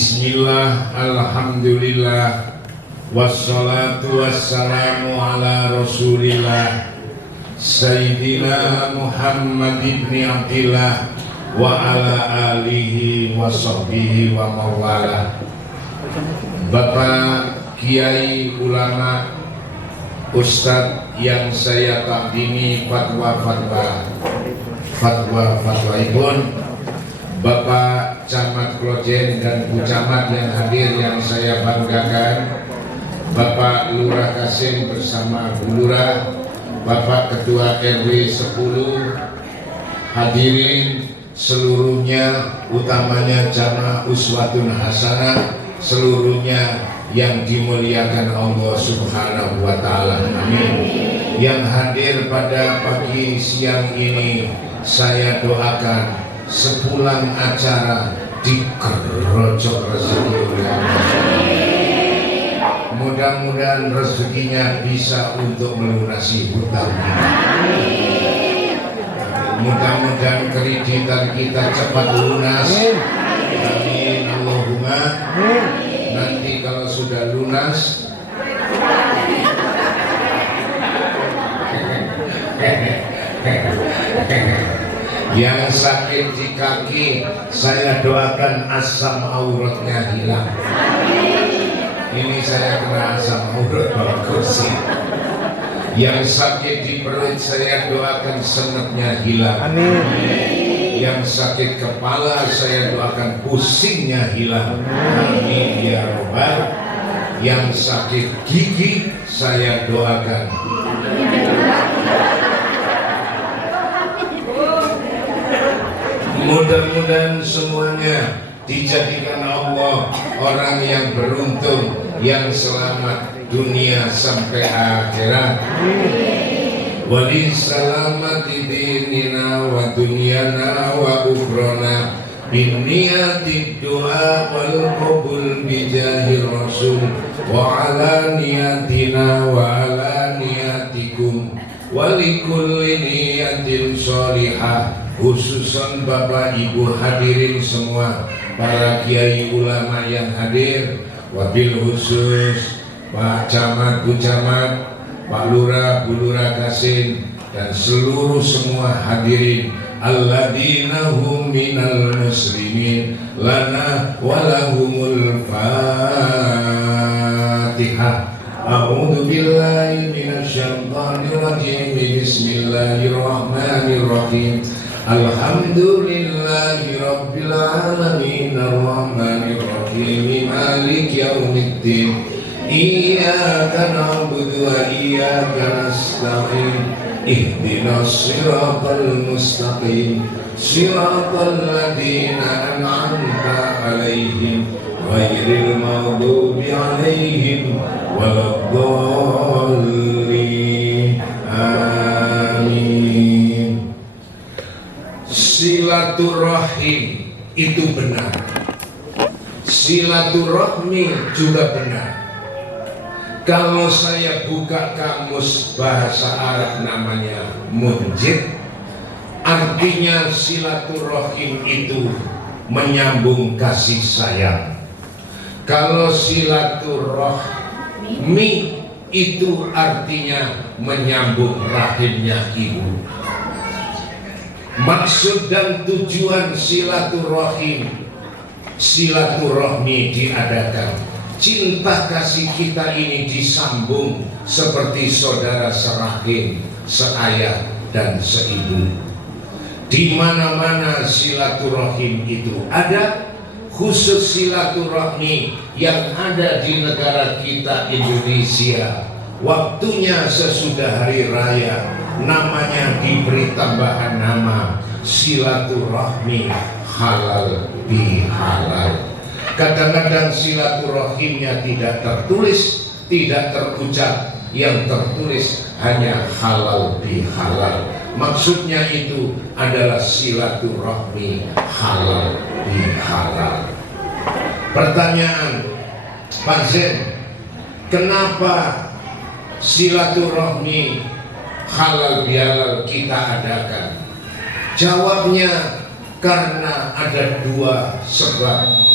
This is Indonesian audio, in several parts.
Bismillah, alhamdulillah, wassalatu wassalamu ala rasulillah Sayyidina Muhammad ibn Abdillah wa ala alihi wa sahbihi wa mawala. Bapak Kiai Ulama, Ustadz yang saya takdimi fatwa ibun, Bapak Camat Klojen dan Bu Camat yang hadir yang saya banggakan, Bapak Lurah Kasim bersama Bu Lurah, Bapak Ketua RW 10, hadirin seluruhnya, utamanya jamaah uswatun hasanah seluruhnya yang dimuliakan Allah Subhanahu wa Ta'ala, amin. Yang hadir pada pagi siang ini, saya doakan sepulang acara dikerocok rezeki oleh Allah. Mudah-mudahan rezekinya bisa untuk melunasi hutang kita. Mudah-mudahan kreditan kita cepat lunas. Amin Allahumma. Nanti kalau sudah lunas, yang sakit di kaki, saya doakan asam auratnya hilang. Ini saya kena asam aurat bagus sih. Yang sakit di perut, saya doakan senetnya hilang. Amin. Yang sakit kepala, saya doakan pusingnya hilang. Amin ya Rabbal. Yang sakit gigi, saya doakan mudah-mudahan semuanya dijadikan Allah orang yang beruntung, yang selamat dunia sampai akhirat. Wali salamati dinina wa dunyana wa ukhrana binniyati du'a wal qabul bijahi rasul wa ala niyatina wa ala niyatikum wa likulli niyatin sholihah. Khususan Bapak Ibu hadirin semua, para kiai ulama yang hadir, wabil khusus Pak Camat, Bu Camat, Pak Lurah, Bu Lurah Kasim, dan seluruh semua hadirin alladzina hum minal muslimin lana walahumul fatihah. A'udzu billahi minasyaitonir rajim. Bismillahirrahmanirrahim. Alhamdulillahi rabbil alamin arrahmanir rahim maliki yaumiddin. Iyyaka na'budu wa iyyaka nasta'in. Ihdinas siratal mustaqim. Siratal ladzina an'amta 'alaihim ghairil maghdubi 'alaihim waladdallin. Amin. Silaturahim itu benar, silaturahmi juga benar. Kalau saya buka kamus bahasa Arab namanya munjid, artinya silaturahim itu menyambung kasih sayang. Kalau silaturahmi itu artinya menyambung rahimnya ibu. Maksud dan tujuan silaturahmi diadakan, cinta kasih kita ini disambung seperti saudara serahim, seayah dan seibu. Di mana-mana silaturahim itu ada, khusus silaturahmi yang ada di negara kita Indonesia. Waktunya sesudah hari raya, namanya diberi tambahan nama silaturahmi halal bihalal. Kadang-kadang silaturahimnya tidak tertulis, tidak terucap, yang tertulis hanya halal bihalal. Maksudnya itu adalah silaturahmi halal bihalal. Pertanyaan, Pak Zen, kenapa silaturahmi halal bihalal kita adakan? Jawabnya karena ada dua sebab.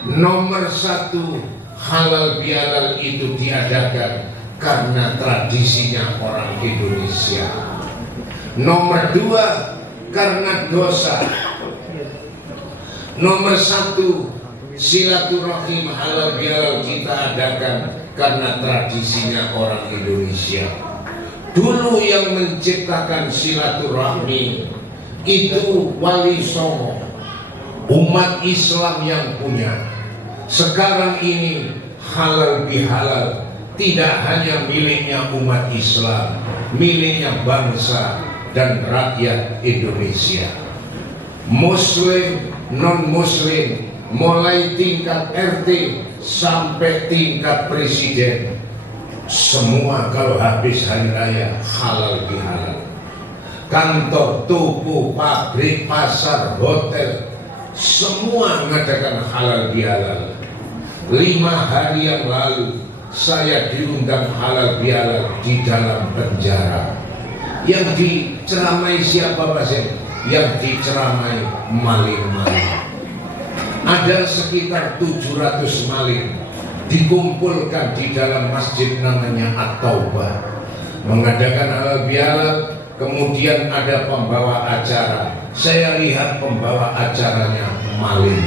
Nomor satu, halal bihalal itu diadakan karena tradisinya orang Indonesia. Nomor dua, karena dosa. Nomor satu, silaturahim halal bihalal kita adakan karena tradisinya orang Indonesia. Dulu yang menciptakan silaturahmi itu Wali Songo, umat Islam yang punya. Sekarang ini halal bihalal tidak hanya miliknya umat Islam, miliknya bangsa dan rakyat Indonesia. Muslim, non-muslim, mulai tingkat RT sampai tingkat presiden, semua kalau habis hari raya halal bihalal. Kantor, toko, pabrik, pasar, hotel, semua mengadakan halal bihalal. 5 hari yang lalu saya diundang halal bihalal di dalam penjara. Yang diceramai siapa Pak Sen? Yang diceramai maling-maling. Ada sekitar 700 maling dikumpulkan di dalam masjid namanya At-Taubah, mengadakan halal bihalal. Kemudian ada pembawa acara, saya lihat pembawa acaranya maling.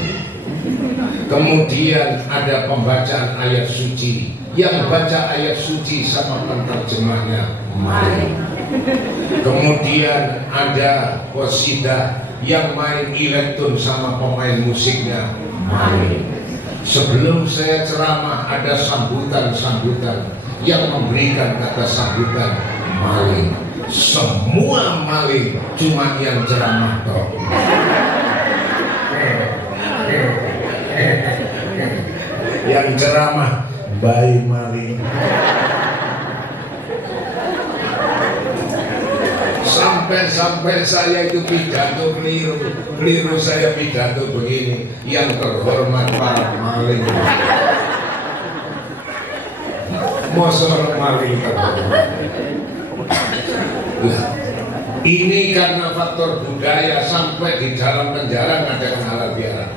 Kemudian ada pembacaan ayat suci, yang baca ayat suci sama penerjemahnya maling. Kemudian ada qasidah, yang main elektron sama pemain musiknya maling. Sebelum saya ceramah ada sambutan-sambutan, yang memberikan kata sambutan maling. Semua maling, cuma yang ceramah toh. Yang ceramah bayi maling. Sampai saya itu pidato keliru saya pidato begini, yang terhormat para maling. Mosor maling terhormat. Ini karena faktor budaya sampai di dalam penjara ngadakan halal bihalal.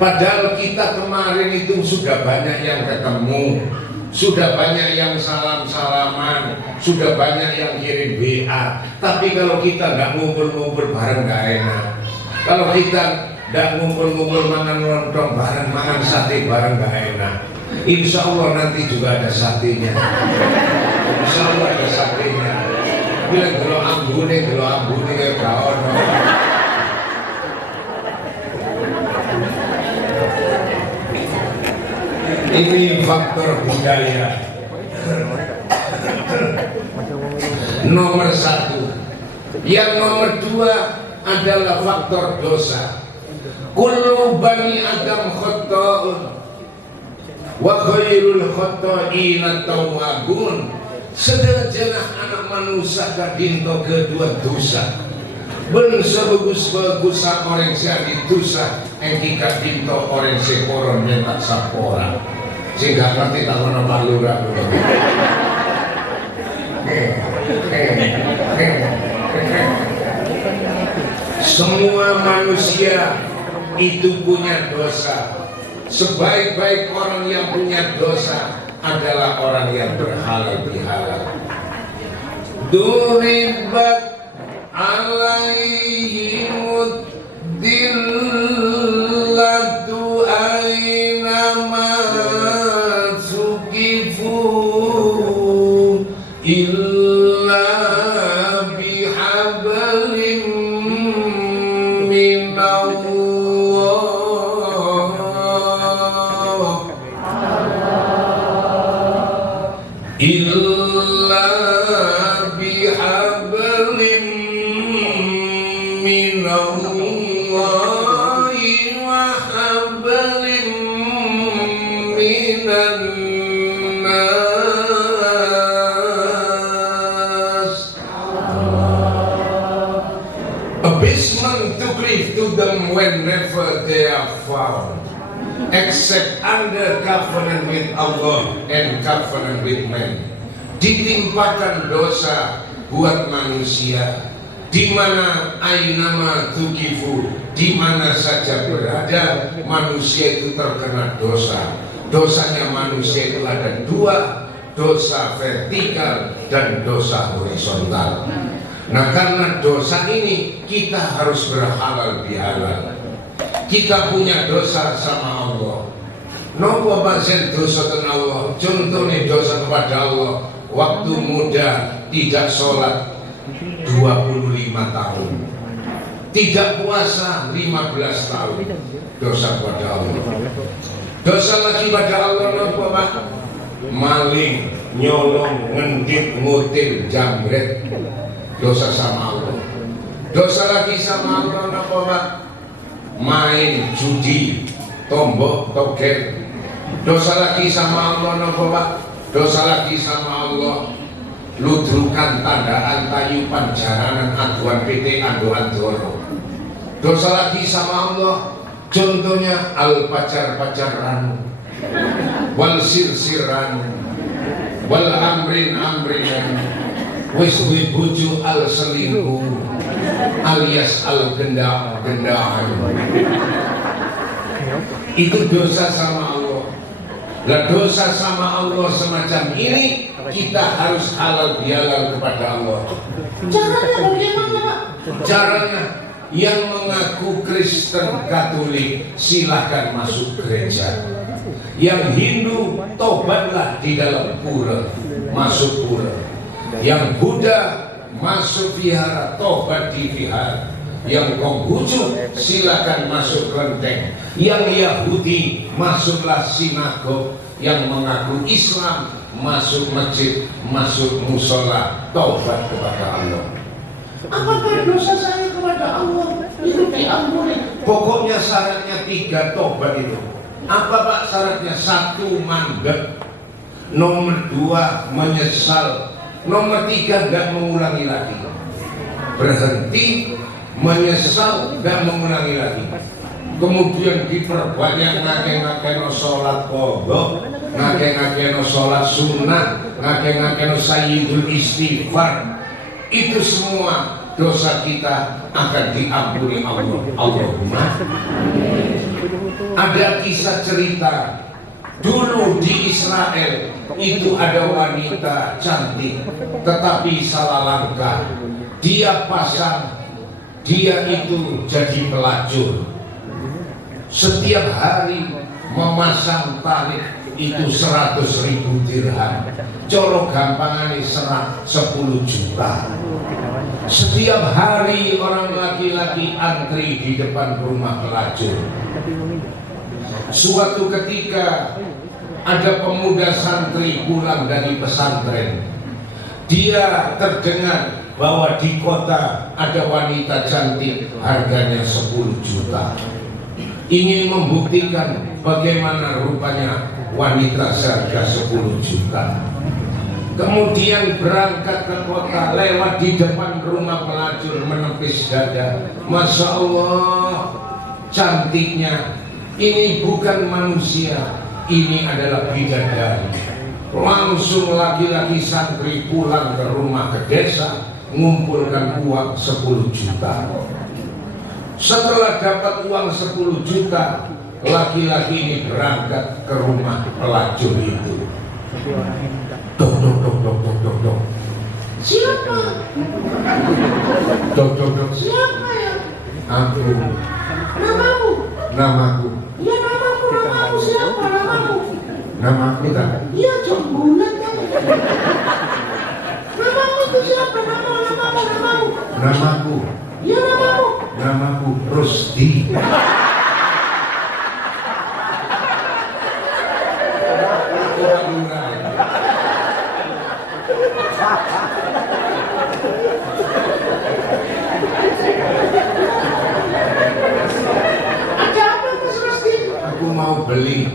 Padahal kita kemarin itu sudah banyak yang ketemu, sudah banyak yang salam-salaman, sudah banyak yang kirim WA. Tapi kalau kita nggak ngumpul-ngumpul bareng nggak enak. Kalau kita nggak ngumpul-ngumpul mangan lontong bareng, mangan sate bareng nggak enak. Insya Allah nanti juga ada satenya. Insya Allah ada satenya. Bilang gelo ambune kayak kawan. Ini faktor budaya. Nomor satu. Yang nomor dua adalah faktor dosa. Kullu bani Adam khata'un wa khairul khata'ina tawwabun. Sederhana anak manusia kadinto kedua dosa. Ben sebagus-bagus orang yang dosa engki kadinto orang sekoron mentak sapora. Sehingga ngerti tak mana balura. Semua manusia itu punya dosa. Sebaik-baik orang yang punya dosa adalah orang yang berhalal bihalal. Duribat alaihimud dillatu aynama sukifu illa bihablim minallah. Illa bihablim minallahi wa hablim minan nas. Abasement to cleave to them whenever they are found, except under covenant with Allah and covenant with men. Ditimpakan dosa buat manusia di mana ainama tukifu, di mana saja berada manusia itu terkena dosa. Dosanya manusia itu ada dua, dosa vertikal dan dosa horizontal. Nah, karena dosa ini kita harus berhalal bihalal. Kita punya dosa sama Allah. Nopo pancen dosa dengan Allah. Contohnya dosa kepada Allah. Waktu muda tidak sholat 25 tahun, tidak puasa 15 tahun, dosa kepada Allah. Dosa lagi pada Allah nopo Pak? Maling, nyolong, ngendit, ngutil, jambret, dosa sama Allah. Dosa lagi sama Allah nopo Pak? Main judi, tombok, toget. Dosa lagi sama Allah nopo Pak? Dosa lagi sama Allah ludrukan, tandaan, tayupan, jaranan, aduan PT, aduan doro. Dosa lagi sama Allah, contohnya al pacar-pacaran, wal sir-siran, wal amrin-amrinan, wis buju al selingkuh, alias al gendaan. Itu dosa sama Allah. Lah dosa sama Allah semacam ini kita harus halal bihalal kepada Allah. Caranya bagaimana Pak? Caranya yang mengaku Kristen Katolik silahkan masuk gereja. Yang Hindu tobatlah di dalam pura, masuk pura. Yang Buddha masuk vihara, tobat di vihara. Yang Konghucu silakan masuk kelenteng. Yang Yahudi masuklah sinagog. Yang mengaku Islam masuk masjid, masuk musola, taubat kepada Allah. Apakah dosa saya kepada Allah itu diampuni? Pokoknya syaratnya 3 taubat itu. Apa Pak syaratnya? 1 mandek, nomor 2 menyesal, nomor 3 nggak mengulangi lagi. Berhenti, menyesal, nggak mengulangi lagi. Kemudian diperbanyak ngake-ngake sholat kodok, ngake-ngake sholat sunnah, ngake-ngake sayyidul istighfar. Itu semua dosa kita akan diampuni Allah. Allahumma. Ada kisah cerita dulu di Israel itu ada wanita cantik tetapi salah langkah. Dia pasang, dia itu jadi pelacur. Setiap hari memasang tarif itu 100.000 dirham. Coro gampangane 10 juta. Setiap hari orang laki-laki antri di depan rumah pelacur. Suatu ketika ada pemuda santri pulang dari pesantren. Dia terdengar bahwa di kota ada wanita cantik harganya 10 juta. Ingin membuktikan bagaimana rupanya wanita seharga 10 juta. Kemudian berangkat ke kota, lewat di depan rumah pelacur, menepis dada. Masya Allah, cantiknya. Ini bukan manusia, ini adalah bidadari. Langsung laki-laki santri pulang ke rumah ke desa, ngumpulkan uang 10 juta. Setelah dapat uang 10 juta, laki-laki ini berangkat ke rumah pelacur itu. Dok. Siapa? Dok. Siapa ya? Aku. Namamu? Namaku. Iya namamu siapa? Namaku tak? Iya bulan kan? Namamu itu siapa? Namamu? Namaku. Iya namamu? Namaku Rusdi. Ada apa Mas Rusdi? Aku mau beli.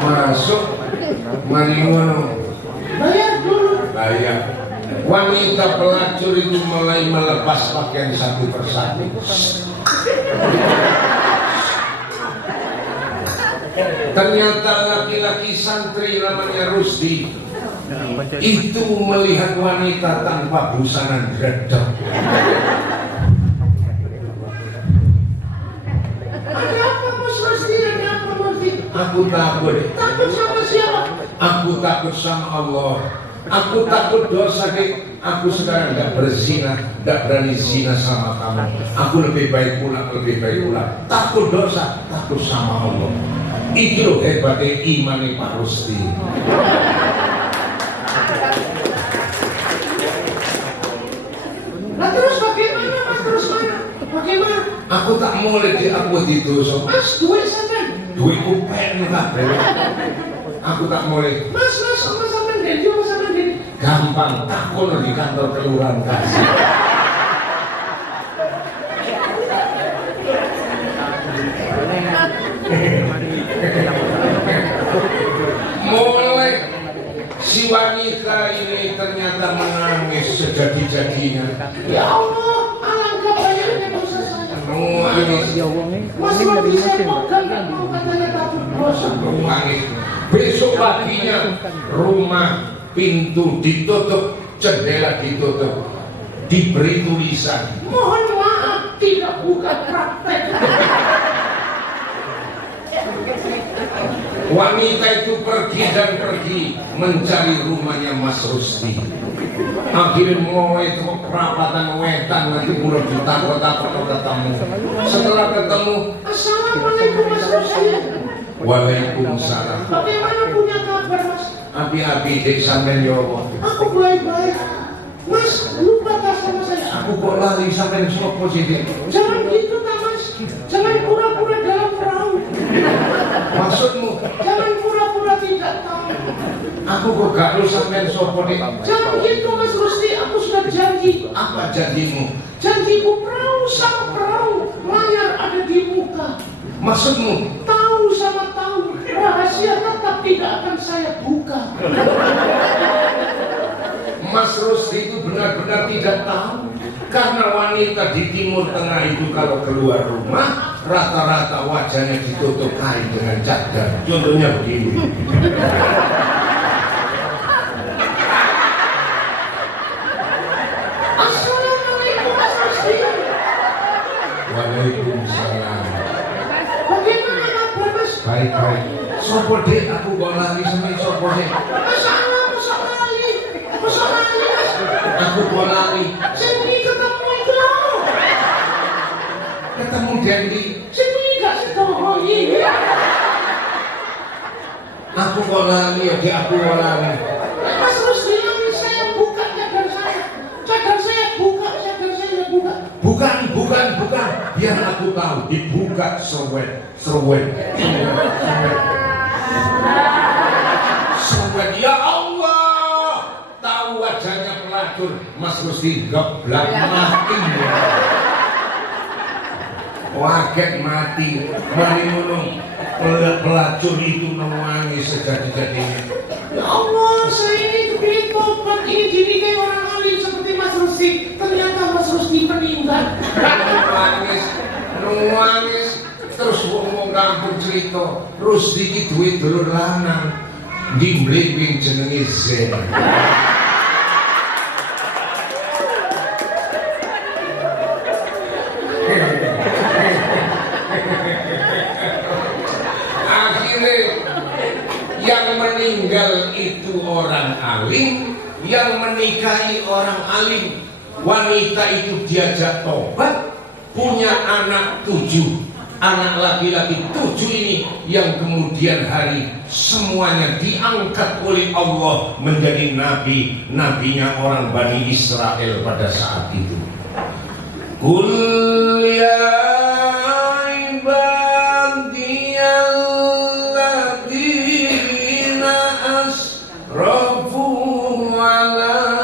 Masuk. Mari ngono. Bayar dulu. Bayar. Wanita pelacur itu mulai melepas pakaian satu persatu. Ternyata laki-laki santri namanya Rusdi. Itu melihat wanita tanpa busana gredeg. Ada apa Mas Rusdi? Ada apa Mas Rusdi? Aku takut. Takut sama siapa? Aku takut sama Allah. Aku takut dosa, Dik. Aku sekarang nggak berzina, nggak berani zina sama kamu. Aku lebih baik pulang. Takut dosa, takut sama Allah. Itu loh hebatnya iman Pak Rusdi. Nah terus bagaimana Mas? Bagaimana? Aku tak mulai di aku dosa. Mas, duit sampean. Duit kupeng kabeh. Aku tak mulai. Mas, sama sampean den, yo sampean den. Gampang, takon di kantor kelurahan kasih. Mulai si wanita ini ternyata menangis sejadi-jadinya. Ya Allah, alangkah banyaknya dosa saya. Menangis. Mas Rusdi saya pegang mau katanya takut dosa. Menangis. Besok paginya rumah pintu ditutup, jendela ditutup, diberi tulisan, mohon maaf tidak bukan praktek. Wanita itu pergi dan pergi mencari rumahnya Mas Rusdi. Akhirnya mulai itu perapatan wetan nanti mulai ditakut-takut ketemu. Setelah ketemu, assalamualaikum Mas Rusdi. Waalaikumsalam. Bagaimana punya kabar Mas? Api-api dek sampean yo. Aku baik-baik. Mas, lupa tak sama saya? Aku kok lari sampean sopo sih Dek? Jangan gitu tak Mas. Jangan pura-pura dalam perahu. Maksudmu? Jangan pura-pura tidak tahu. Aku kok gak lu sampean sopo Dek? Jangan gitu Mas Rusdi, aku sudah janji. Apa janjimu? Janjiku perahu sama perahu, layar ada di muka. Maksudmu? Tahu sama tahu, rahasia tetap tidak akan saya buka. Mas Rusdi itu benar-benar tidak tahu. Karena wanita di Timur Tengah itu kalau keluar rumah, rata-rata wajahnya ditutup kain dengan cadar. Contohnya begini. Assalamualaikum Mas Rusdi. Waalaikumsalam. Bagaimana kabar Mas? Baik-baik. Sopo Dek, aku kok lari sama sopo Dek? Masalah Mas. Aku kok lari. Saya ini ketemu itu. Ketemu Dendi. Saya ini gak setuju. Aku kok lari ya, Dek, aku kok lari. Mas Rusdi lari, saya buka cadar saya. Cadar saya buka. Bukan. Biar aku tahu, dibuka serwet. Ya Allah, tahu wajahnya pelacur. Mas Rusdi geblak mati. Waget mati. Mari ngomong pelacur itu nangis sejadi-jadinya. Ya Allah, saya ini kepilih tobat. Ini jadi kayak orang alim seperti Mas Rusdi. Ternyata Mas Rusdi meninggal. Nangis. Terus wong kampung cerita, Rusdi iki duwe dulur lanang. Dimblimbing jenenge Zen. Akhirnya yang meninggal itu orang alim, yang menikahi orang alim. Wanita itu diajak tobat, punya anak 7. Anak laki-laki 7 ini yang kemudian hari semuanya diangkat oleh Allah menjadi nabinya orang Bani Israel pada saat itu. Qul ya ibadiyalladzina asrafu ala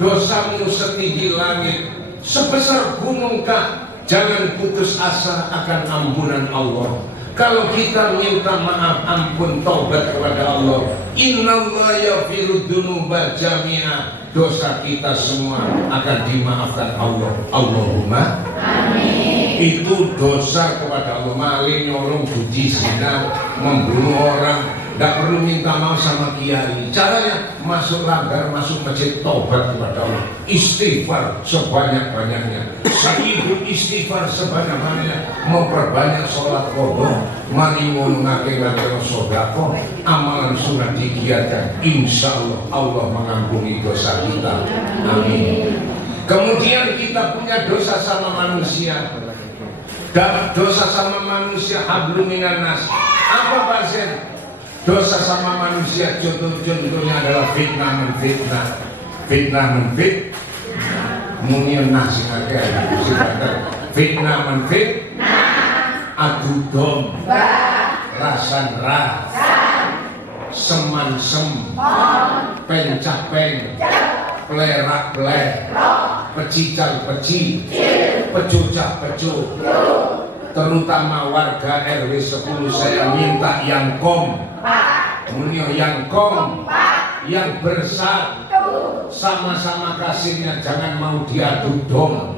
dosamu setinggi langit, sebesar gunung kah, jangan putus asa akan ampunan Allah. Kalau kita minta maaf, ampun, taubat kepada Allah, innallaha yaghfiru dzunuba jami'a, dosa kita semua akan dimaafkan Allah. Allahumma amin. Itu dosa kepada Allah. Maling, nyolong, judi, zina, membunuh orang, tidak perlu minta maaf sama kiai. Caranya masuk langgar, masuk masjid, taubat kepada Allah, istighfar sebanyak-banyaknya, sayyidul istighfar sebanyak-banyaknya, memperbanyak sholat qadha, mari ngake-ngake sedekah, amalan sunnah digiatkan, insya Allah Allah mengampuni dosa kita. Amin. Kemudian kita punya dosa sama manusia. Dan dosa sama manusia hablum minan nas. Apa pasien? Dosa sama manusia contoh-contohnya adalah fitnah menfitnah, fitnah menfitnah, munian nasi agak fitnah menfitnah, adu domba, rasan ras, seman sem, pencah peng, pelerak peler, pecical peci, pecucah pecu. Terutama warga RW 10 saya minta yang kom, yang kom, yang bersatu, sama-sama kasihnya, jangan mau diadu domba,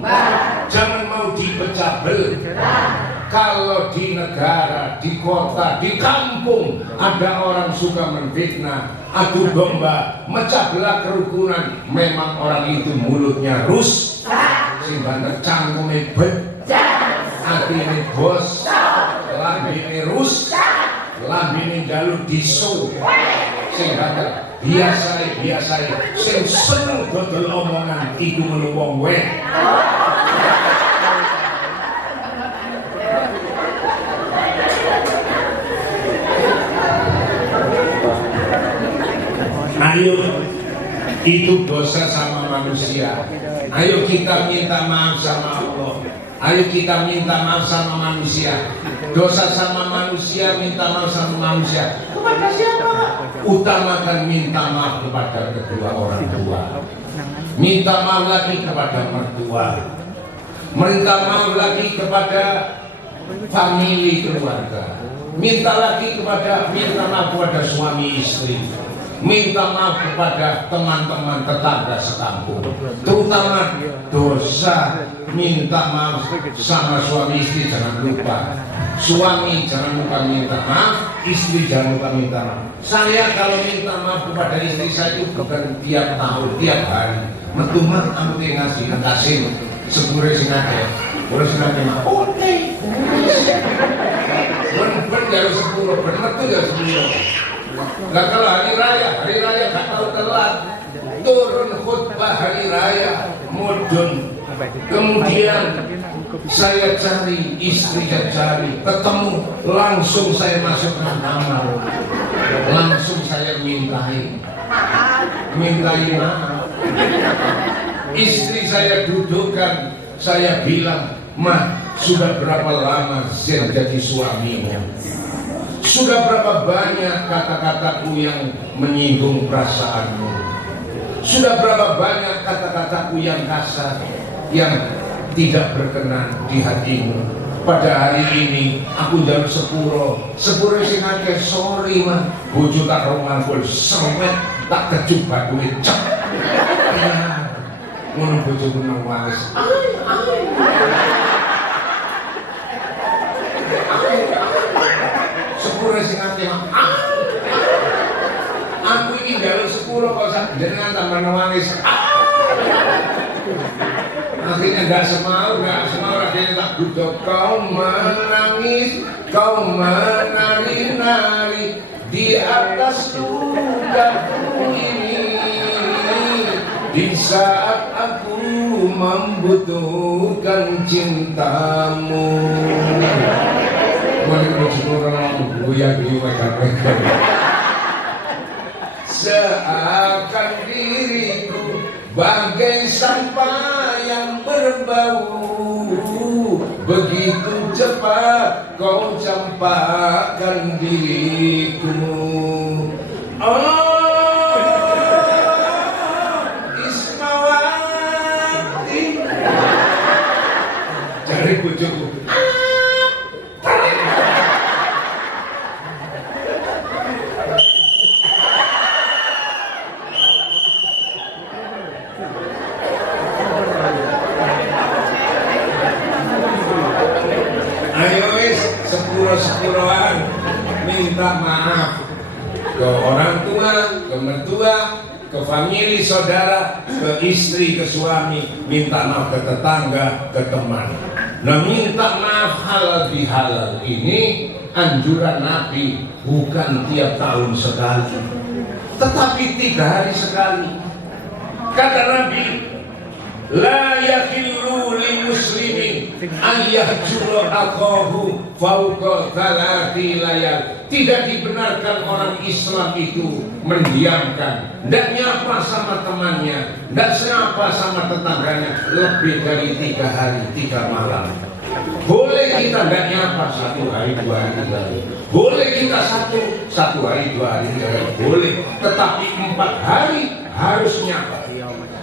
jangan mau dipecah belah. Kalau di negara, di kota, di kampung ada orang suka menfitnah, adu domba, mecah belah kerukunan, memang orang itu mulutnya rusak, sehingga cangkeme becak, hati ini bos, lambi ini rusak, lambi ini jalur disu, sehingga biasa sing seneng dodol omongan iku melu wong weh. Ayo, itu dosa sama manusia. Ayo kita minta maaf sama Allah. Ayo kita minta maaf sama manusia. Dosa sama manusia, minta maaf sama manusia. Kepada siapa? Utamakan minta maaf kepada kedua orang tua. Minta maaf lagi kepada mertua. Minta maaf lagi kepada famili keluarga. Minta maaf kepada suami istri. Minta maaf kepada teman-teman tetangga sekampung, terutama dosa minta maaf sama suami istri. Jangan lupa, suami jangan lupa minta maaf, istri jangan lupa minta maaf. Saya kalau minta maaf kepada istri saya itu bukan tiap tahun, tiap hari. Metumat aku ngasih sepuluh sinake, boleh sinake mah. Oke, ben harus 10, benar tuh harus 10. Nah kalau hari raya gak tahu telat, turun khutbah hari raya mudun. Kemudian saya cari, istri saya cari, ketemu, langsung saya masukkan amal, langsung saya mintai maaf. Istri saya dudukkan, saya bilang, "Mah, sudah berapa lama saya jadi suamimu? Sudah berapa banyak kata-kataku yang menyinggung perasaanmu? Sudah berapa banyak kata-kataku yang kasar, yang tidak berkenan di hatimu? Pada hari ini aku jaluk sepuro sing akeh sorry mah, bojo tak romangkul sewet tak kecuba duit cek." Ngono bojoku nang waris. Aku ini jalur 10 kok jenengan tambah nangis. Akhirnya nggak semau akhirnya tak duduk. Kau menangis, kau menari-nari di atas ludaku ini, di saat aku membutuhkan cintamu. Seakan diriku bagai sampah yang berbau, begitu cepat kau campakkan diriku. Oh Ismawati, mertua, ke famili saudara, ke istri, ke suami, minta maaf ke tetangga, ke teman. Nah, minta maaf halal bihalal ini anjuran Nabi bukan tiap tahun sekali, tetapi 3 hari sekali. Kata Nabi, la yakhillu li muslimin ayyahjura akahu fauqa 3 layal. Tidak dibenarkan orang Islam itu mendiamkan, tidak nyapa sama temannya, tidak nyapa sama tetangganya lebih dari 3 hari 3 malam. Boleh kita tidak nyapa 1 hari 2 hari 3 hari, boleh kita 1 hari 2 hari 3 hari, boleh, tetapi 4 hari harus nyapa.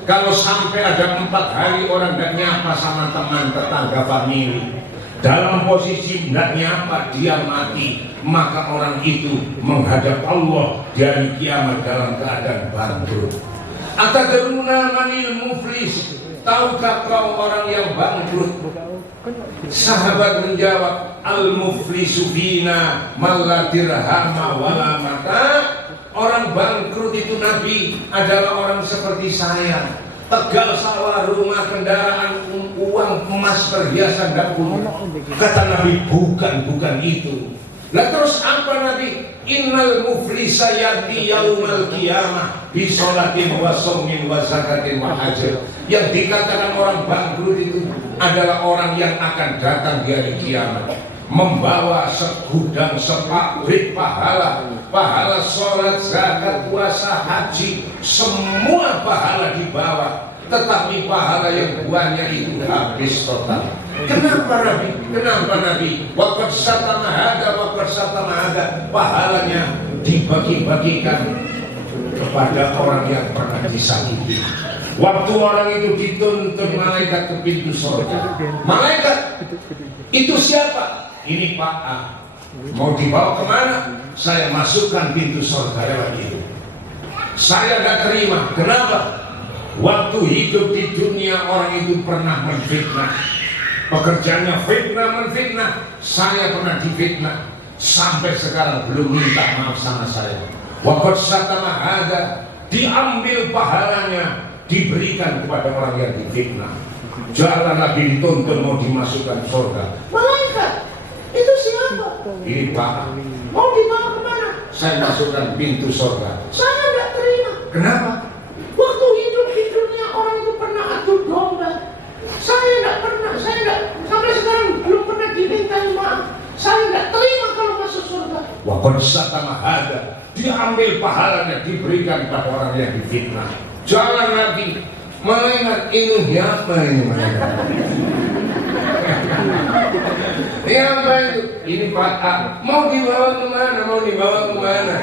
Kalau sampai ada 4 hari orang tidak nyapa sama teman, tetangga, famili, dalam posisi tidak nyapa, dia mati, maka orang itu menghadap Allah di hari kiamat dalam keadaan bangkrut. Atadruna manil muflis, tahukah kau orang yang bangkrut? Sahabat menjawab, al muflisu bina malla dirhama wala mata. Orang bangkrut itu Nabi adalah orang seperti saya, tegal sawah, rumah, kendaraan, uang, emas, perhiasan tidak punya. Kata Nabi, bukan itu. Nah terus apa Nabi? Innal muflisa yati yaumal qiyamah bi sholatin wa shaumin wa zakatin wa hajr. Yang dikatakan orang bangkrut itu adalah orang yang akan datang di hari kiamat membawa segudang sepabrik pahala, pahala sholat, zakat, puasa, haji, semua pahala dibawa, tetapi pahala yang buahnya itu habis total. Kenapa Nabi? Kenapa Nabi? Waqad satama hada, pahalanya dibagi-bagikan kepada orang yang pernah disakiti. Waktu orang itu dituntun malaikat ke pintu surga. Malaikat itu siapa? Ini Pak A. Mau dibawa kemana? Saya masukkan pintu surga lewat itu. Saya tidak terima. Kenapa? Waktu hidup di dunia orang itu pernah menfitnah. Pekerjaannya fitnah menfitnah. Saya pernah difitnah. Sampai sekarang belum minta maaf sama saya. Waqad satama hada, diambil pahalanya, diberikan kepada orang yang difitnah. Jalan Nabi dituntun mau dimasukkan surga. Malaikat, itu siapa? Ini Pak. Mau dibawa kemana? Saya masukkan pintu surga. Saya tidak terima. Kenapa? Waktu hidup di dunia orang itu pernah adu domba. Saya tidak pernah. Saya tidak, sampai sekarang belum pernah dimintai maaf. Saya tidak terima kalau masuk surga. Waqad satama hada, diambil pahalanya, diberikan kepada orang yang difitnah. Jalan Nabi, malaikat ini siapa ini malaikat? Siapa itu? Ini Pak A. Mau dibawa kemana? Mau dibawa kemana?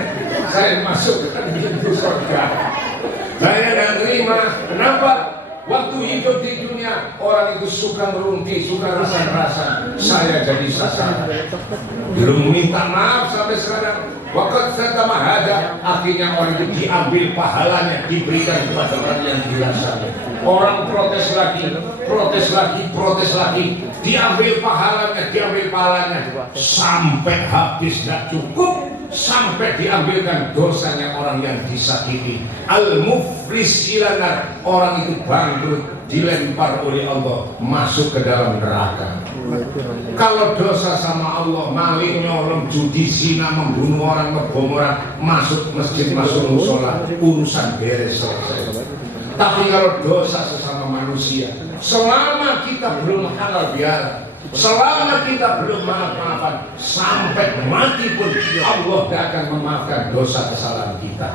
Saya masuk ke pintu surga. Saya tidak terima. Kenapa? Waktu hidup di dunia orang itu suka merunti, suka rasa-rasa. Saya jadi sasaran. Belum minta maaf sampai sekarang. Waqad satama hada, akhirnya orang itu diambil pahalanya, diberikan kepada orang yang dirasanya. Orang protes lagi, diambil pahalanya, sampai habis tidak cukup, sampai diambilkan dosanya orang yang disakiti. Al-muflis ilanar, orang itu bangkrut, dilempar oleh Allah masuk ke dalam neraka. Kalau dosa sama Allah, maling, nyolong, judi, zina, membunuh orang, ngebom orang, masuk masjid, masuk musola, urusan beres, selesai. Tapi kalau dosa sesama manusia, selama kita belum halal bihalal, selama kita belum maaf-maafan, sampai mati pun Allah tidak akan memaafkan dosa kesalahan kita.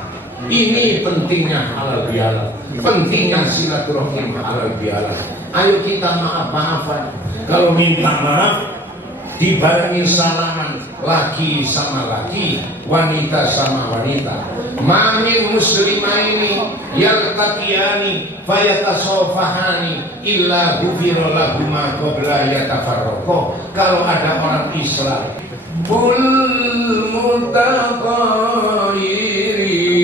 Ini pentingnya halal bihalal, pentingnya silaturahim halal bihalal. Ayo kita maaf-maafan. Kalau minta maaf dibarengi salaman, laki sama laki, wanita sama wanita. Mamin muslimaini yaltaqiyani fayatasawfahani illa ghufira lahuma qabla yatafarraqa. Kalau ada orang Islam bul mutaqayyirin.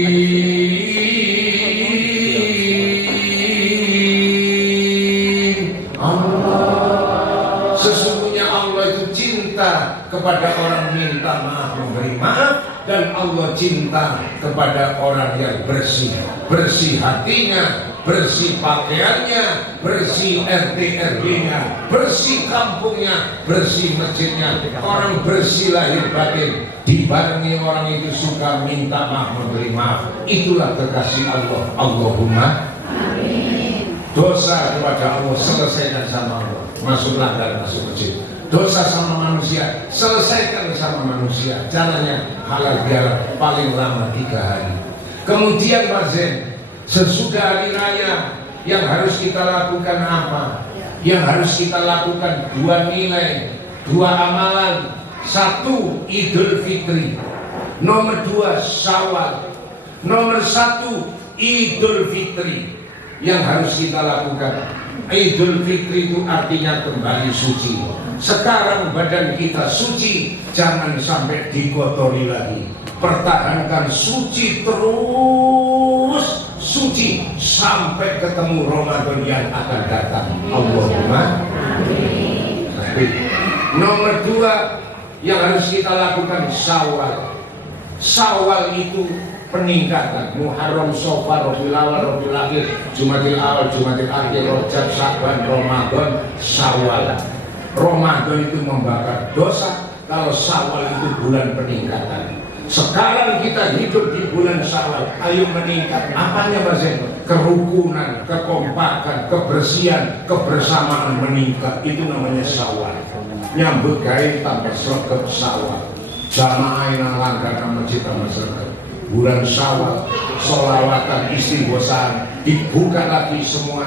Sesungguhnya Allah itu cinta kepada orang minta maaf, memberi maaf, dan Allah cinta kepada orang yang bersih, bersih hatinya, bersih pakaiannya, bersih RT RW-nya, bersih kampungnya, bersih masjidnya. Orang bersih lahir batin, dibarengi orang itu suka minta maaf, memberi maaf. Itulah kekasih Allah. Allahumma amin. Dosa kepada Allah selesaikan sama Allah, masuklah dan masuk masjid. Dosa sama manusia selesaikan sama manusia. Caranya halal bihalal, paling lama 3 hari. Kemudian Pak Zen, sesudah hari raya yang harus kita lakukan apa? Yang harus kita lakukan 2 nilai, 2 amalan. 1 Idul Fitri, nomor 2 Syawal. Nomor 1 Idul Fitri yang harus kita lakukan. Idul Fitri itu artinya kembali suci. Sekarang badan kita suci, jangan sampai dikotori lagi. Pertahankan suci terus, suci sampai ketemu Ramadan yang akan datang. Allahumma amin. Nomor 2 yang harus kita lakukan Syawal. Syawal itu peningkatan. Muharram, Syawal, Rabiul Awal, Rabiul Akhir, Jumadil Awal, Jumadil Akhir, Rajab, Syaban, Ramadan, Syawal. Ramadan itu membakar dosa, kalau Syawal itu bulan peningkatan. Sekarang kita hidup di bulan Syawal, ayo meningkat. Apanya Mas? Kerukunan, kekompakan, kebersihan, kebersamaan meningkat. Itu namanya Syawal. Nyambut gawe tambah sregep Syawal. Jamaah nang langgar nang masjid tambah sregep. Bulan Syawal, sholawatan, istighosaan, dibuka lagi semua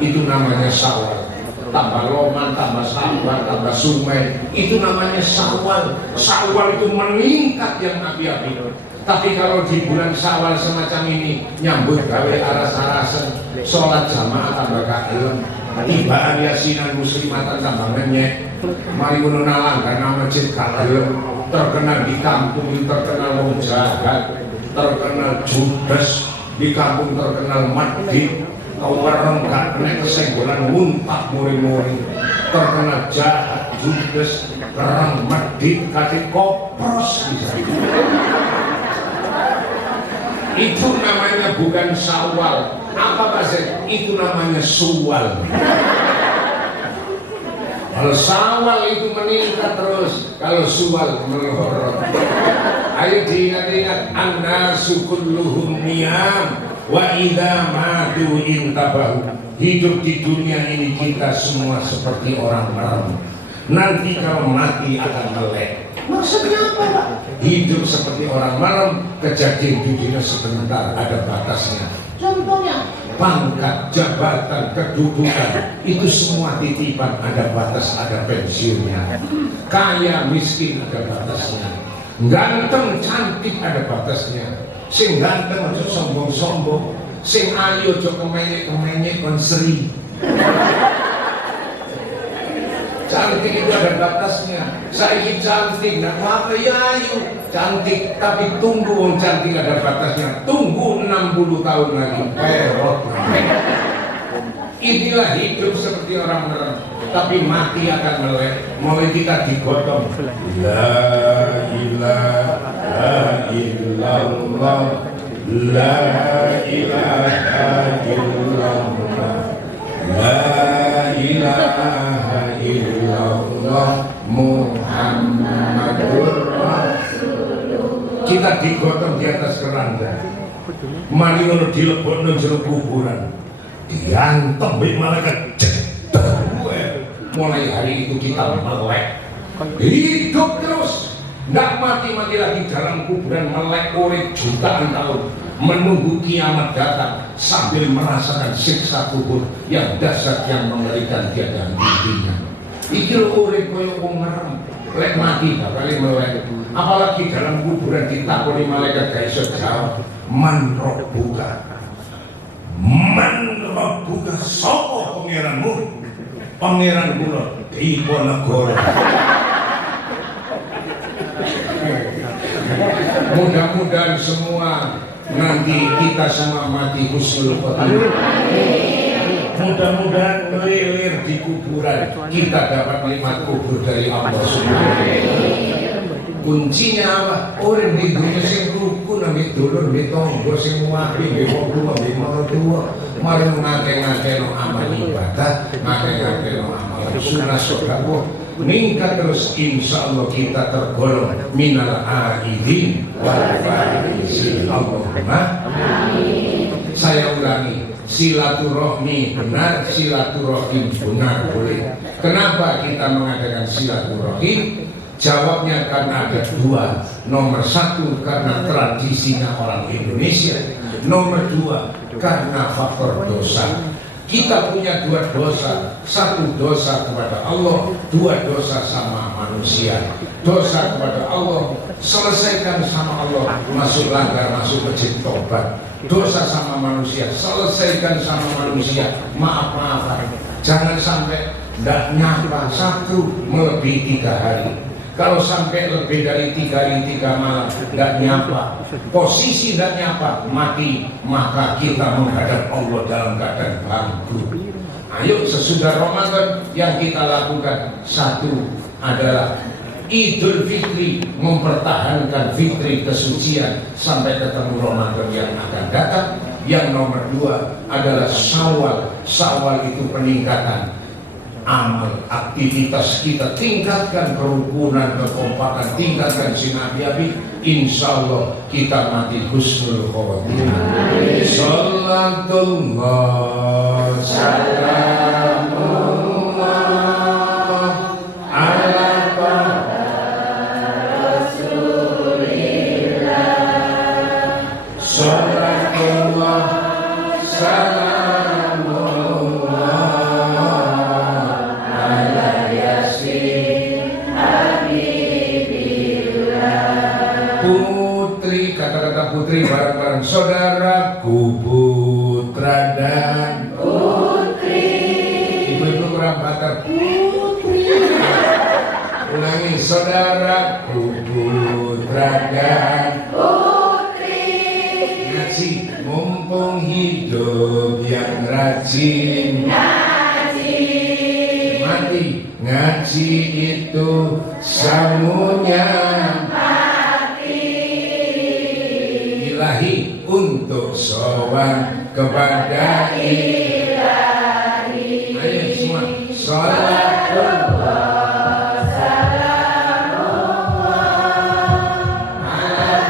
itu namanya Syawal. Tambah loman, tambah sabar, tambah sumai, itu namanya Syawal. Syawal itu meningkat yang api-api. Tapi kalau di bulan Syawal semacam ini, nyambut gawe aras-arasan, sholat jamaah tambah kagelem, tibaan yasinan muslimatan tambah menyek, mari ngono nalang karena masjid kagelem, terkenal di kampung, terkenal wong jahat, terkenal judes, di kampung terkenal madid, orang gak kena kesenggolan muntah muri-muri, terkenal jahat, judes, kerang, madid, kaki kopros bisa. Itu namanya bukan Syawal. Apa bahasa? Itu namanya Syawal. Kalau Syawal itu meningkat terus, kalau Syawal melorot. Ayo diingat-ingat, annasu kulluhum niyam wa idza matu intabahu. Hidup di dunia ini kita semua seperti orang merem. Nanti kalau mati akan melek. Maksudnya apa Pak? Hidup seperti orang merem, kejadian di dunia sebentar, ada batasnya. Contohnya pangkat, jabatan, kedudukan, itu semua titipan, ada batas, ada pensiunnya. Kaya, miskin, ada batasnya. Ganteng, cantik, ada batasnya. Sing ganteng aja sombong-sombong, sing ayu aja kemenyek-kemenyek kon seri. Cantik itu ada batasnya. Saya ingin cantik, nggak apa-apa ya ayu cantik, tapi tunggu wong cantik ada batasnya. Tunggu 60 tahun lagi, perot. Inilah hidup seperti orang merem, tapi mati akan melek. Mulai kita digotong. La ilaha illallah, la ilaha illallah, la ilaha illallah Muhammadur Rasulullah. Kita digotong di atas keranda, mari ngono dilebokno jero kuburan, diantem mbek malaikat. Mulai hari itu kita melek, hidup terus, nggak mati-mati lagi dalam kuburan, melek urip jutaan tahun, menunggu kiamat datang sambil merasakan siksa kubur yang dahsyat yang mengerikan tiada hentinya. Iki urip koyo wong merem, lek mati bakal melek. Apalagi dalam kuburan ditakoni malaikat gak iso jawab. Man rabbuka, man rabbuka, sapa pangeranmu? Pangeran kula Diponegoro. Mudah-mudahan semua nanti kita sama mati husnul khotimah. Mudah-mudahan melilir di kuburan kita dapat nikmat kubur dari Allah Subhanahu wa taala. Kuncinya apa? Orang di dunia sing rukun ambek dulur ambek tonggo sing wapi ambek wong tuwa ambek martua. Mari ngake-ngake no amal ibadah, ngake-ngake no amal sunah sedekah. Meningkat terus, insya Allah kita tergolong minal aidin wal faizin. Allahumma amin. Saya ulangi, silaturahmi benar, silaturahim benar boleh. Kenapa kita mengadakan silaturahim? Jawabnya karena ada dua. Nomor satu karena tradisinya orang Indonesia. Nomor dua karena faktor dosa. Kita punya dua dosa, satu dosa kepada Allah, dua dosa sama manusia. Dosa kepada Allah, selesaikan sama Allah, masuk langgar, masuk masjid tobat. Dosa sama manusia, selesaikan sama manusia, maaf-maafan. Jangan sampai tidak nyapa satu melebihi 3 hari. Kalau sampai lebih dari 3 hari 3 malam tidak nyapa, posisi tidak nyapa, mati, maka kita menghadap Allah dalam keadaan bangkrut. Ayo sesudah Ramadan yang kita lakukan, satu adalah Idul Fitri, mempertahankan fitri kesucian sampai ketemu Ramadan yang akan datang. Yang nomor 2 adalah Syawal. Syawal itu peningkatan amal, aktivitas kita, tingkatkan kerukunan, kekompakan, tingkatkan sinabi-abi. Insya Allah kita mati husnul khotimah. Sallallahu salamullah ala Rasulillah. Sallallahu putri bareng-bareng, saudaraku putra dan putri. Ibu-ibu kurang bakat. Putri. Ulangi, saudaraku putra dan putri. Ngaji, mumpung hidup yang rajin. Ngaji. Mati, ngaji itu samunya ilahi untuk sowan kepada ilahi. Ayo semua, salawatullah salamullah ala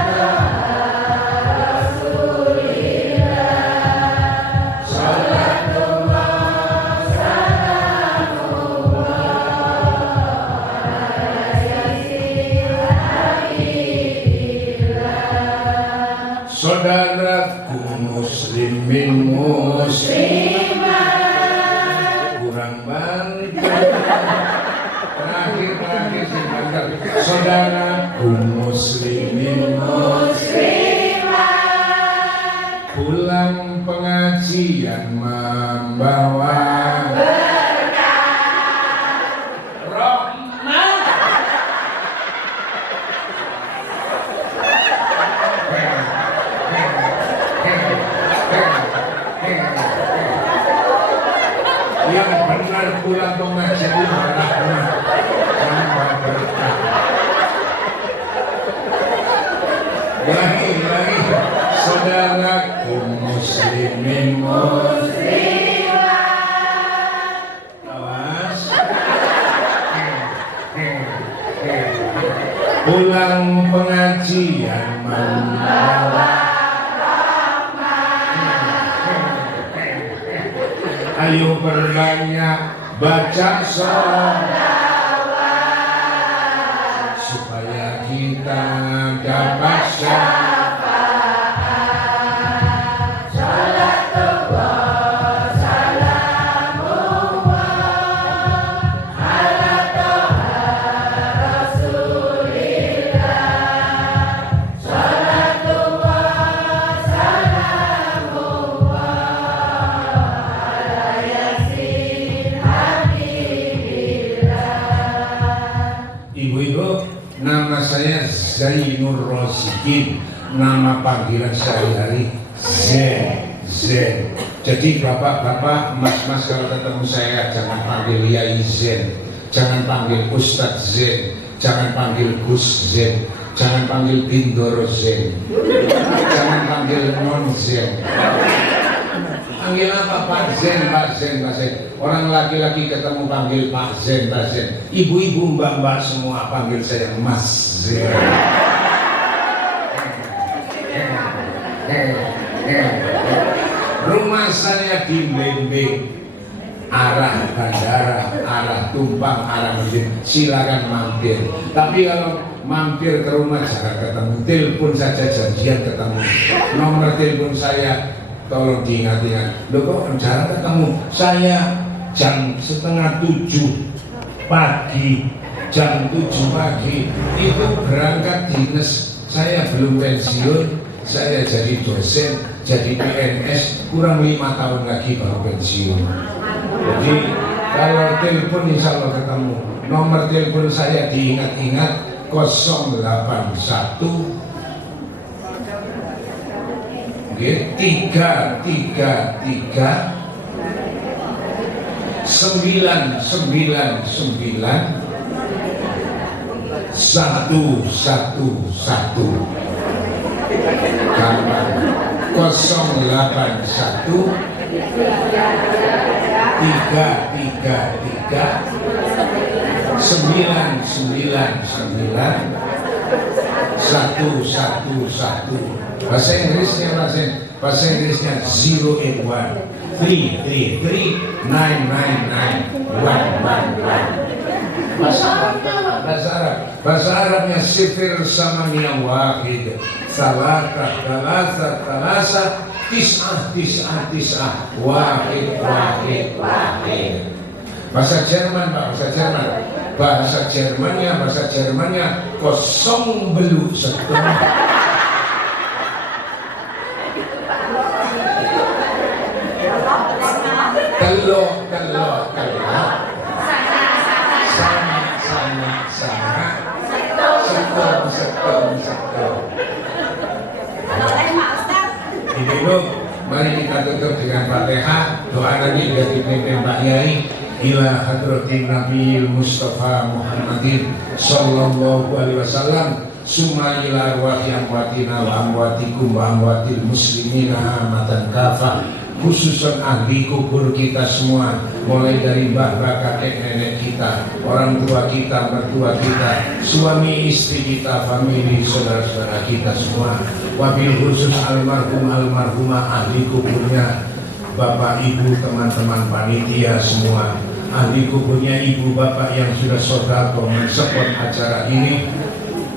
Rasulillah. Salawatullah salamullah ala yasin habibillah. Saudaraku muslimin muslimat, kurang balik. Terakhir sebentar. Saudaraku muslimin muslimat, pulang pengajian membawa yang benar pulang pengajian marahnya tanpa berkah. Lagi saudaraku muslimin muslimat, awas. Pulang pengajian membawa ayo berbanyak baca sholawat supaya kita dapat syafaat. Salatullah salamullah ala Toha Rasulillah. Salatullah salamullah ala yasin habibillah. Ibu-ibu, nama saya Zainur Rosikin, nama panggilan sehari-hari Zen. Jadi bapak-bapak, mas-mas kalau ketemu saya jangan panggil Yai Zen, jangan panggil Ustadz Zen, jangan panggil Gus Zen, jangan panggil Bindoro Zen, jangan panggil Non Zen. Panggil apa? Pak Zen, Pak Zen, Pak Zen. Orang laki-laki ketemu panggil Pak Zen, Pak Zen. Ibu-ibu, mbak-mbak semua panggil saya Mas Zen. Rumah saya di Lembeng, arah bandara, arah Tumpang, arah masjid. Silakan mampir. Tapi kalau mampir ke rumah jangan ketemu, telepon saja, janjian ketemu. Nomor telepon saya tolong diingat-ingat. Loh kok jarang ketemu? Saya jam 6:30 pagi, jam 7 pagi itu berangkat dinas. Saya belum pensiun, saya jadi dosen, jadi PNS, kurang 5 tahun lagi baru pensiun. Jadi kalau telepon insya Allah ketemu. Nomor telepon saya diingat-ingat 081 333 999 111 081 bahasa Inggrisnya bahasa Inggrisnya 081 333 999 111. Bahasa Arabnya sifir samania wahid salasa tis'ah wahid. Bahasa Jerman Pak, bahasa Jermannya kosong belu setengah. Kalau sama ini dulu, mari kita tutup dengan Fatihah. Doa tadi sudah dipimpin Pak Yai. Ila hadratin Nabi Mustafa Muhammadin sallallahu alaihi wasallam, summa ila arwahi amwatina wa amwatikum wa amwatil muslimina amatan kafah, khususan ahli kubur kita semua, mulai dari mbah kakek nenek kita, orang tua kita, mertua kita, suami istri kita, famili saudara-saudara kita semua, wabil khusus almarhumah ahli kuburnya bapak ibu teman-teman panitia semua, ahli kuburnya ibu bapak yang sudah sodako mensupport acara ini,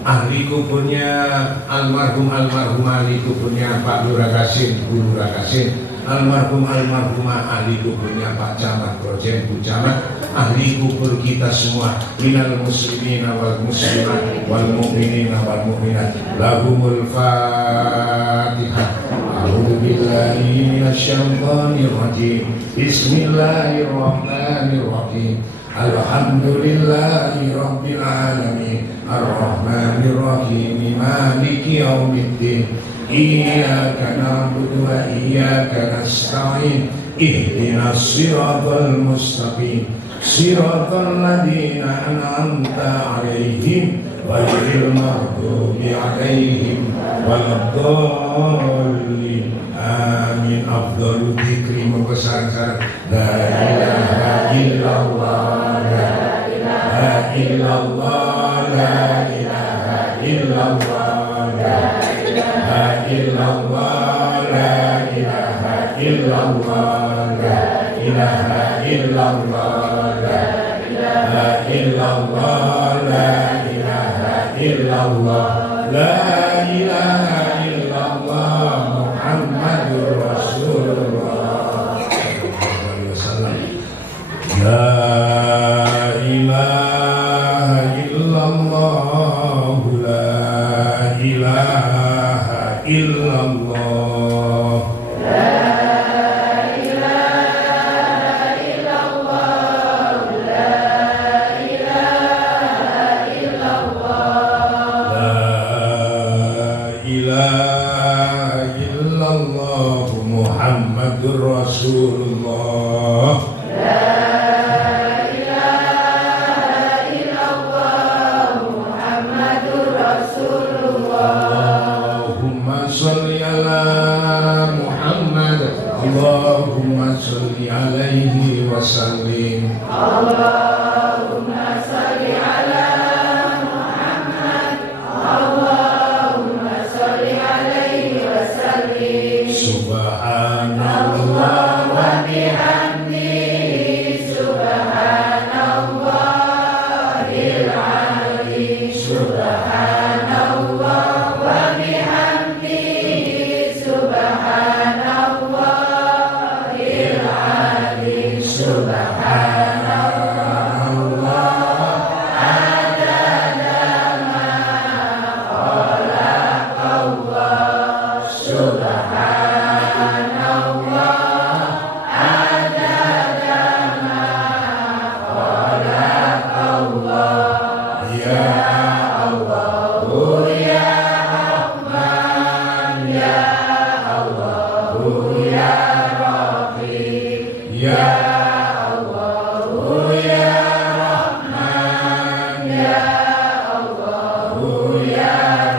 ahli kuburnya almarhumah ahli kuburnya Pak Lurah Kasim, Bu Lurah Kasim, almarhumah ahli kuburnya Pak Camat, Projem Bu Camat, ahli kubur kita semua, minal muslimina wal muslimat wal mu'minina wal mu'minat, lahumul Fatihah. A'udzu billahi minasyaitonir rajim. Bismillahirrahmanirrahim. Alhamdulillahi rabbil alamin. Arrahmanir rahim. Maliki yaumiddin. Iyyaka na'budu wa iyyaka nasta'in. Ihdinas siratal mustaqim. Siratal ladzina an'amta 'alaihim ghairil maghdubi 'alaihim waladdallin. Amin. Afdhalul dzikri membesarkan la ilaha illallah, la ilaha illallah, la ilaha illallah, la ilaha illallah, la ilaha illallah, la ilaha illallah, la ilaha illallah, la ilaha illallah, la ilaha illallah, Muhammadur Rasulullah. La ilaha illallah, la ilaha illallah, la ilaha illallah, la ilaha illallah, la ilaha illallah, Muhammadur Rasulullah. La ilaha illallah, Allahumma sholli alaihi wa sallim. Allahumma sholli ala Muhammad. Allahumma sholli alaihi wa sallim. Subhanallah wa bihamdihi subhanallahil azim. Subhanallah wa bihamdihi subhanallahil azim. Subhanallah adada ma khalaqallah. Subhanallah adada ma khalaqallah. ya Allah ya Rahman ya Allah ya Rahim ya Allah ya Rahman ya Allah ya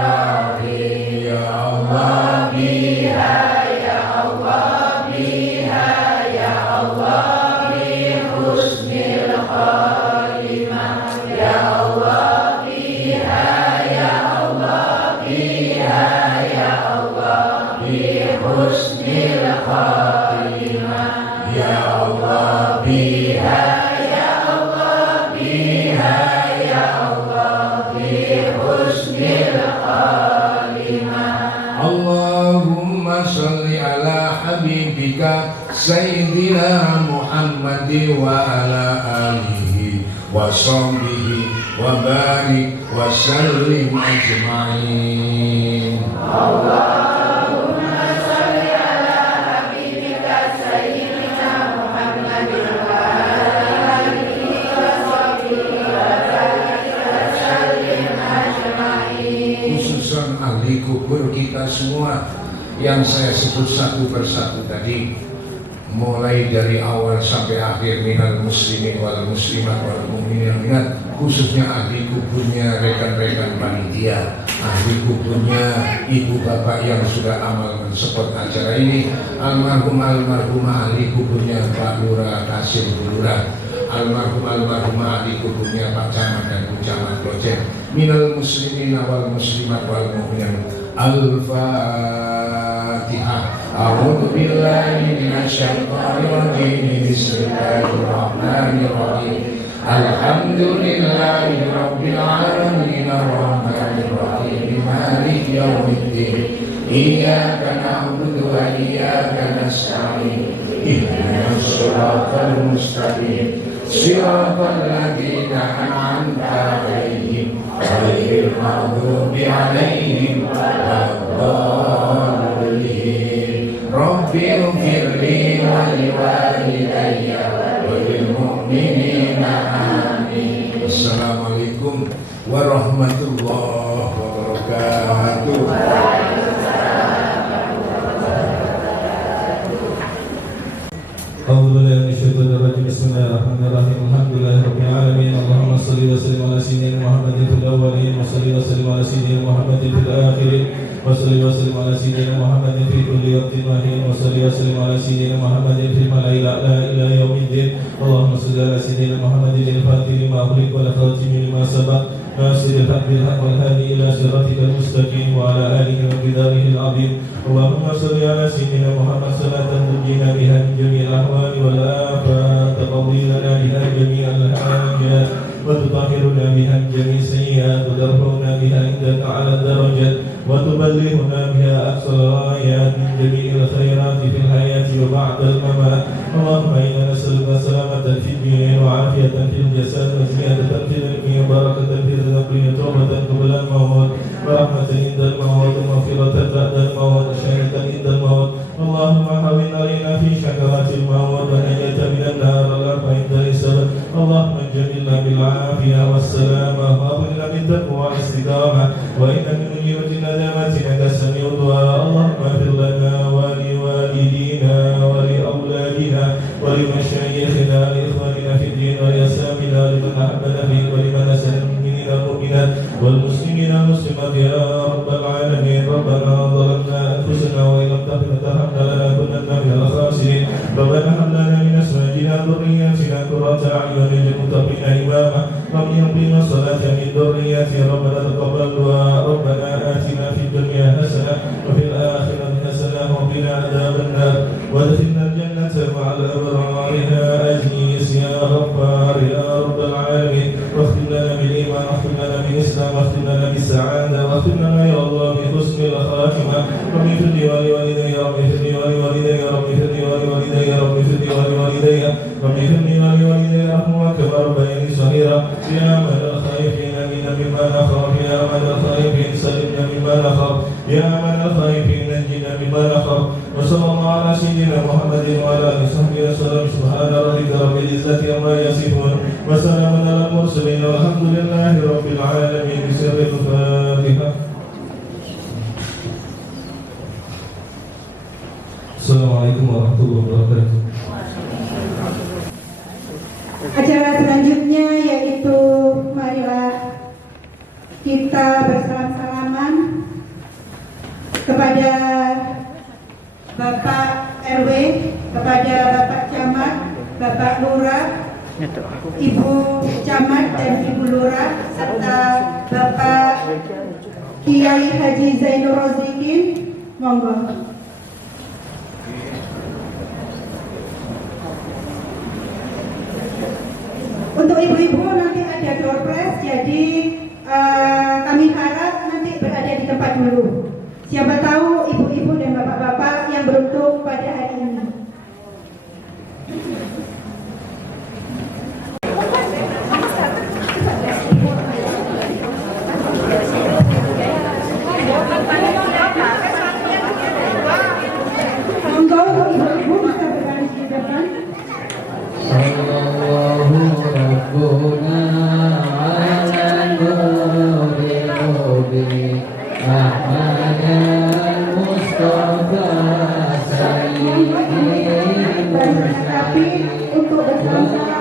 Rahim. ya Allah Biha ya Allah biha ya Allah bi husnil khatimah ya Allah biha ya Allah biha ya Allah bi husnil khatimah ya Allah biha ya Allah biha ya Allah bi husnil khatimah. Allahumma sholli ala habibika Sayyidina Muhammad wa ala alihi wa sahbihi wa barik wa sallim ajma'in. Allahumma sholli ala habibika sayyidina Muhammadin wa ala alihi wa sahbihi wa barik wa sallim ajma'in. Khususan ahli kubur kita semua yang saya sebut satu persatu tadi, mulai dari awal sampai akhir, minal muslimin wal muslimat wal mu'minin minat, khususnya ahli kuburnya rekan-rekan panitia, ahli kuburnya ibu bapak yang sudah amal mensupport acara ini, almarhumah ahli kuburnya Pak Lurah Kasim Lurah, almarhumah ahli kuburnya Pak Camat dan Bu Camat Project, minal muslimin wal muslimat wal mu'minin. Al-Fatihah. A'udzu billahi minasyaitonir rajim. Bismillahirrahmanirrahim. Alhamdulillahi rabbil alamin arrahmanir rahim maliki yaumiddin. Iyyaka na'budu wa iyyaka nasta'in. Ihdinas siratal mustaqim. Siratal ladzina an'amta 'alaihim ghairil maghdubi 'alaihim waladdallin. Rabbi ighfirli wa liwalidayya wa lil mu'minina amin. Assalamualaikum warahmatullahi wabarakatuh. أعوذ بالله من الشيطان الرجيم بسم الله الرحمن الرحيم الحمد لله رب العالمين اللهم صل وسلم على سيدنا محمد في الأولين وصل وسلم على سيدنا محمد في الآخرين وصل وسلم على سيدنا محمد في كل وقت وحين وصل وسلم على سيدنا محمد في الملأ الأعلى إلى يوم الدين اللهم صل على سيدنا محمد الفاتح لما أغلق والخاتم لما سبق ناصر الحق بالحق والهادي إلى صراطك المستقيم وعلى آله وبداره العظيم اللهم صل على سيدنا محمد صلاة تنجينا بها من جميع الأهوال والآفات تقضي لنا بها جميع الحاجات وتطهرنا بها من جميع السيئات وترفعنا بها عندك على الدرجات وتبلغنا بها أقصى الغايات من جميع الخيرات في الحياة وبعد الممات اللهم إنا نسألك سلامة في الدين وعافية في الجسد وزيادة في العلم وبركة في الرزق وتوبة قبل الموت ورحمة عند الموت ومغفرة بعد الموت وشهادة عند الموت اللهم هون علينا في شكرات الموت ونجاة من النار والعفو عند الحساب اللهم جملنا بالعافية والسلامة وأغننا بالتقوى والاستقامة وإنك مجيب الندامات عند سميع الدعاء اللهم اغفر لنا ولوالدينا ولأولادنا ولمشايخنا ولإخواننا في الدين ولأسامنا لمن أحبنا فيك ولمن أسأل المؤمنين والمؤمنات والمسلمين والمسلمات يا رب العالمين ربنا ظلمنا أنفسنا وإن لم تغفر وترحمنا لنكونن من الخاسرين وأدخلنا الجنة مع الأبرار يا عزيز يا غفار يا رب العالمين. واختم لنا بالإيمان، واختم لنا بالإسلام، واختم لنا بالسعادة، واختم لنا يا الله بحسن الخاتمة. رب اغفر لي ولوالدي، رب اغفر لي ولوالدي، رب اغفر لي ولوالدي، رب اغفر لي ولوالدي، رب اغفر لي ولوالدي ارحمهما كما ربياني صغيرا. يا من الخائفين منا مما نخاف، يا من الخائفين سلمنا مما نخاف، يا من الخائفين نجنا مما نخاف. وصلى الله على سيدنا محمد وعلى اله وصحبه وسلم. سبحان ربك رب العزة عما يصفون وسلام على المرسلين والحمد لله رب العالمين. بسر الفاتحة. Assalamualaikum warahmatullahi wabarakatuh. Acara selanjutnya yaitu marilah kita bersalam-salaman kepada Bapak RW, kepada Bapak Camat, Bapak Lurah, Ibu Camat dan Ibu Lurah, serta Bapak Kiai Haji Zainur Rozikin. Monggo. Untuk ibu-ibu nanti ada door prize, jadi kami harap nanti berada di tempat dulu. Siapa tahu ibu-ibu dan bapak-bapak yang beruntung pada hari ini. Monggo ibu-ibu bisa berada di depan. Rabbuna ala nuril mubin Ahmadal Mustafa Sayyidil Mursalin Untuk bersama-sama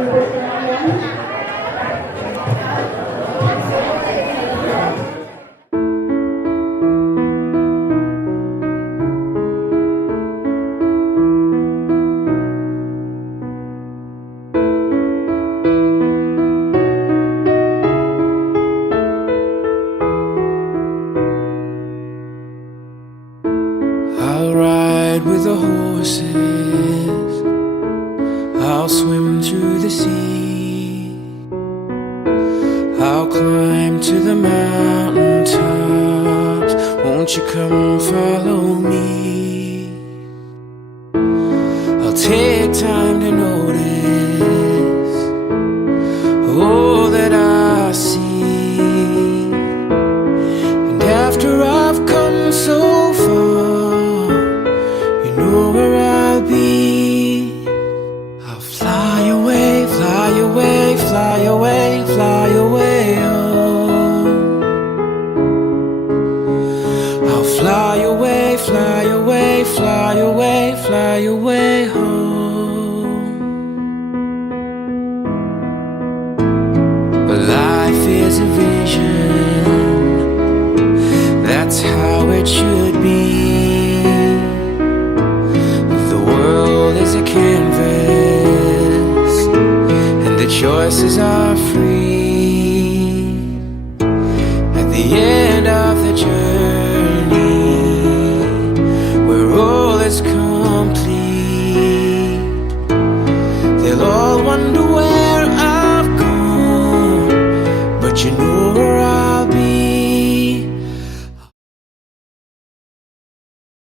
ibu sekalian. I'll ride with the horses, I'll swim through the sea, I'll climb to the mountain tops. Won't you come follow me? I'll take time to notice all that I see, and after I've come so far, you know where I'll be. I'll fly away, fly away, fly away, fly away home. I'll fly away, fly away, fly away, fly away home. But life is a vision, that's how it should be. The world is a canvas, and the choices are free. At the end of the journey, where all is complete, they'll all wonder where I've gone, but you know